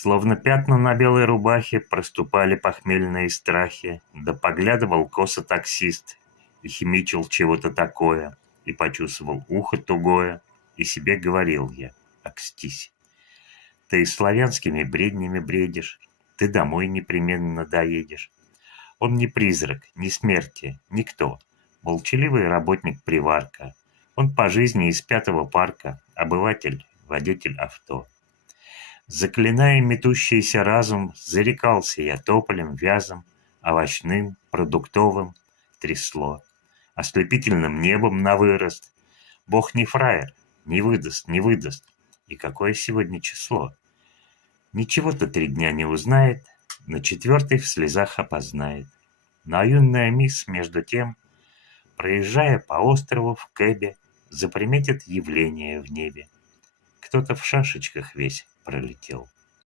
Словно пятна на белой рубахе проступали похмельные страхи, да поглядывал косо таксист и химичил чего-то такое, и почувствовал ухо тугое, и себе говорил я: «Акстись, ты славянскими бреднями бредишь, ты домой непременно доедешь». Он не призрак, не смерти, никто, молчаливый работник приварка. Он по жизни из пятого парка, обыватель, водитель авто. Заклиная метущийся разум, зарекался я тополем вязом, овощным, продуктовым, трясло, ослепительным небом на вырост. Бог не фраер, не выдаст, не выдаст. И какое сегодня число? Ничего-то 3 дня не узнает, на четвертый в слезах опознает. Но юная мисс, между тем, проезжая по острову в кэбе, заприметит явление в небе. Кто-то в шашечках весь пролетел.